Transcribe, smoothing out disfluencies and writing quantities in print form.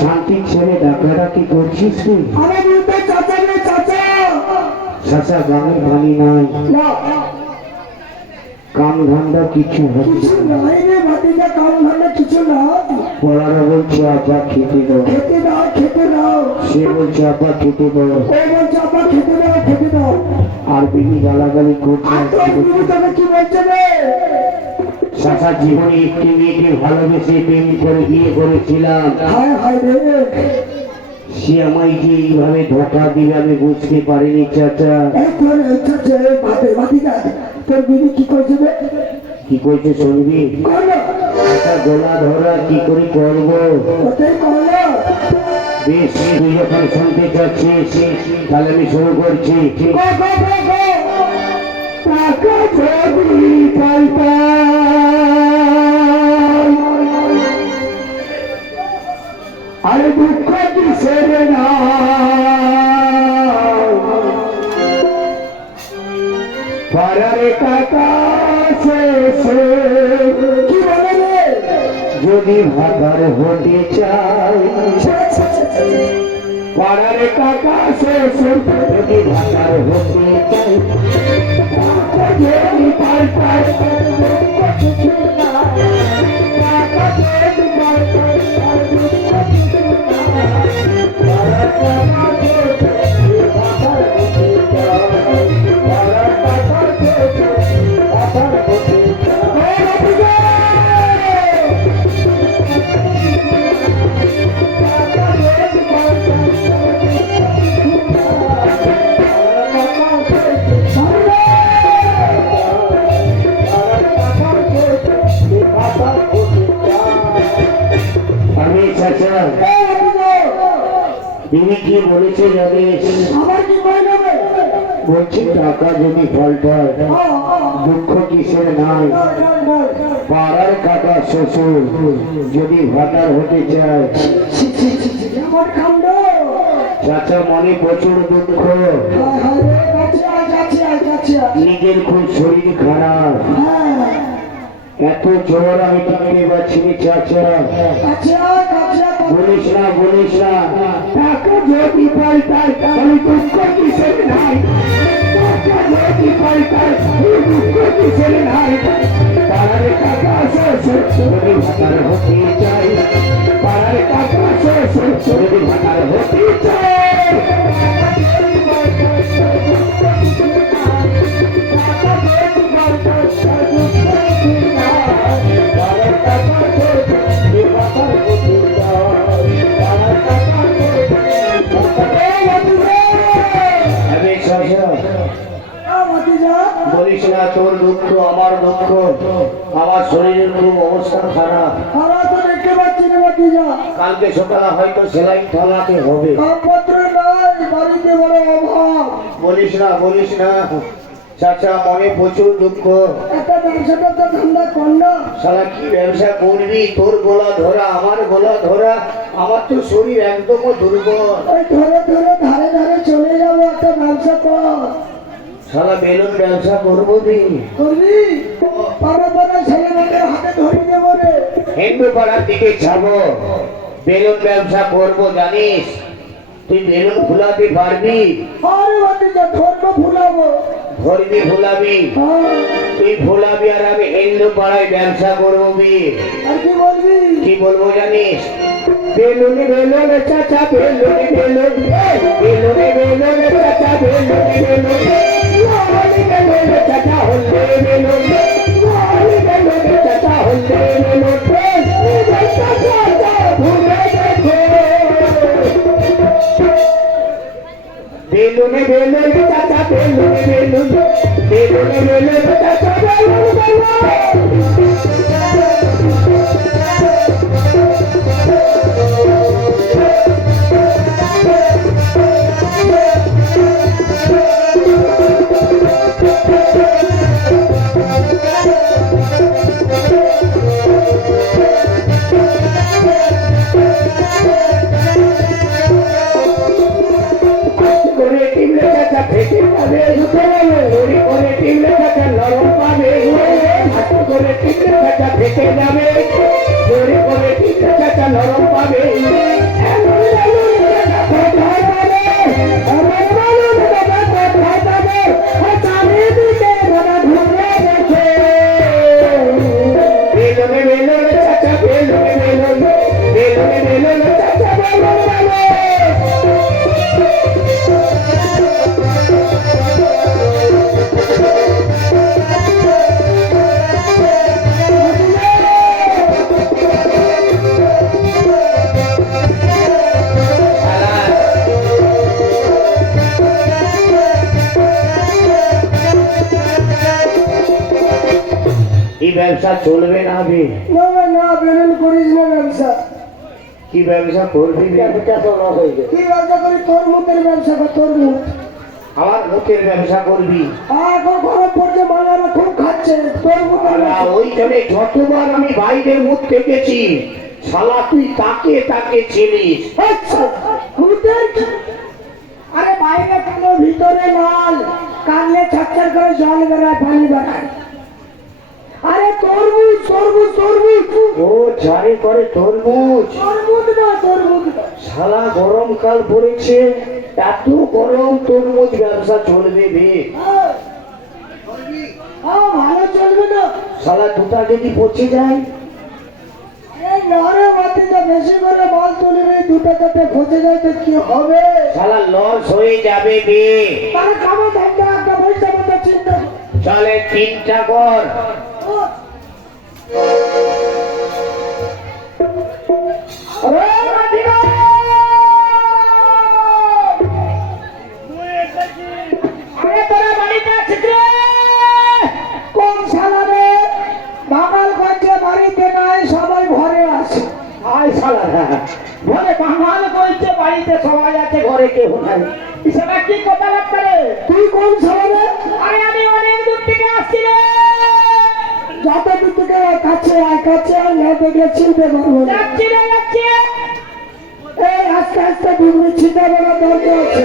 শান্তি ছেড়ে ডাকাডাকি করছিস তুই? চাচা গানের বাণী নাই, কাম ধান্দা কিছু হচ্ছে পড়ারা বলছে আপা খেতে দাও, সে বলছে আপা খেতে দাও, আর বিনি গালাগালি করছে। চাচা জীবনে একটি মেয়েকে ভালোবেসে প্রেম করে বিয়ে করেছিলাম, সে আমায় যে এইভাবে ধোকা দিবে আমি বুঝতে পারিনি। চাচা কি করছে শুনবি? গলা ধরা কি করে করবো? বেশ, তুই যখন শুনতে চাচ্ছিস তাহলে আমি শুরু করছি। আরে দুঃখ কি সেরে না পারারে টাকা কি বলে যদি ভাতার হতে চাই, পারারে টাকা যদি ভাতার হতে চাই, তিনি কি বলেছে জানিস? বলছি টাকা যদি পাল্টায় দুঃখ কিসের নাই, পাড়ার কাকা শ্বশুর যদি ভাতার হতে চায়। চাচা মনে প্রচুর দুঃখ, নিজের খুব শরীর খারাপ, এত জ্বর আমি টিকতে পারছি না। চাচা বলিস না টাকা যদি পাল্টায় তাহলে দুঃখ কিসের নাই, টাকা যদি পাল্টায় দুঃখ কিসের নাই। পাড়ার টাকা শ্বশুর যদি ভাতার হতে চাই, পাড়ার টাকা শ্বশুর যদি ভাতার হতে চাই। বলিস না তোর দুঃখ আমার দুঃখ, আমার শরীরের খুব অবস্থা খারাপ। কালকে সকালে হয়তো সেলাই থামাতে হবে। বলিস না চাচা মনে প্রচুর দুঃখ। একটা ব্যবসাটা তো ঠান্ডা কর না। শালা কি ব্যবসা করবি? তোর গলা ধরা, আমার গলা ধরা, আমার তো শরীর একদম দুর্বল। ওই ধরে ধরে ধারে ধারে চলে যাবো, একটা ব্যবসা কর। শালা বেলুন ব্যবসা করবো দি। করবি? পাড়া পাড়া ছেলে মেয়েদের হাতে ধরে দেবো রে। হিন্দু পাড়ার দিকে যাবো, বেলুন ব্যবসা করবো জানিস? তুই বেলুন ফুলাতে পারবি? আরে বাটিটা ধর্ম ভুলাবো। ধরবি ফুলাবি? হ্যাঁ। তুই ফুলাবি আর আমি হিন্দু পাড়ায় ব্যবসা করবো বি। আর কি বলবি? কি বলবো জানিস? বেলুনে বেলুন চাচা, বেলুনে বেলুন, বেলুনে বেলুন চাচা, বেলুনে বেলুন, লালি বেলুন চাচা হলে বেলুন, লালি বেলুন চাচা হলে বেলুন, চাচা ভুলে গেছে। বেলুনে বেলুন চাচা, বেলুনে বেলুন, বেলুনে বেলুন চাচা, বেলুন বেলুন। করে টিমলে চাচা ফেটে যাবে, লড়ি করে টিমলে চাচা নরম পাবে, হাতে করে টিমলে চাচা ফেটে যাবে, লড়ি করে টিমলে চাচা নরম পাবে। বেলুনে বেলুন চাচা, বেলুনে বেলুন, বেলুনে বেলুন চাচা, বেলুন বেলুন। এই ব্যবসা চলবে না বে। না না, বেলুন করিস না ব্যবসা। কি ব্যবসা করবি? কি ব্যবসা করি? তরমুজের ব্যবসা কর, তরমুজ। আমার মুখের ব্যবসা করবি? এখন গরম পড়ছে, বাংলারা খুব খাচ্ছে তরমুজের শালা ব্যবসা। ওইখানে যতবার আমি বাইরের মুখ দেখেছি, শালা তুই তাকে তাকে ছিলিস। আচ্ছা, মুখের আরে বাইরে কালো ভিতরে লাল, কানলে ছাড়ছাড় করে জল বেড়ায়, পানি বেড়ায়। আরে তরমুজ তরমুজ তরমুজ। ও জারি করে তরমুজ। তরমুজ না, তরমুজ না। শালা গরমকাল পড়েছে, এত গরম, তরমুজ ব্যবসা চলবে বে। হ্যাঁ, ভালো চলবে না। শালা দুটা যদি পচে যায়? এই নরে মাটিটা বেশি করে মাল তুলবে, দুটো চারটে ফসে যায় তো কি হবে? শালা লস হয়ে যাবে বে। তাহলে খাবো ধান্দা, একটা পয়সা মতো চিন্তা কর। চলে চিন্তা কর। আরে মাটিটা! আরে তোরা বাড়িতে আছিস রে? কোন শালা রে? বাঙালগঞ্জে বাড়িতে নাই, সবাই ঘরে আছে। আয় শালা, ঘরে বাঙাল কইছে, বাড়িতে সবাই আছে, ঘরে কেউ নাই। সেটা কি কথা লাগবে রে? তুই কোন শালা রে? আরে আমি অনেক দূর থেকে আসছি রে। যত দূর থেকে কাছে আয়, কাছে আয়, না দেখলে চিনতে পারবো না। যাচ্ছি রে, যাচ্ছি। এই আস্তে আস্তে ডুবরে ছিটা বড় দরকার আছে।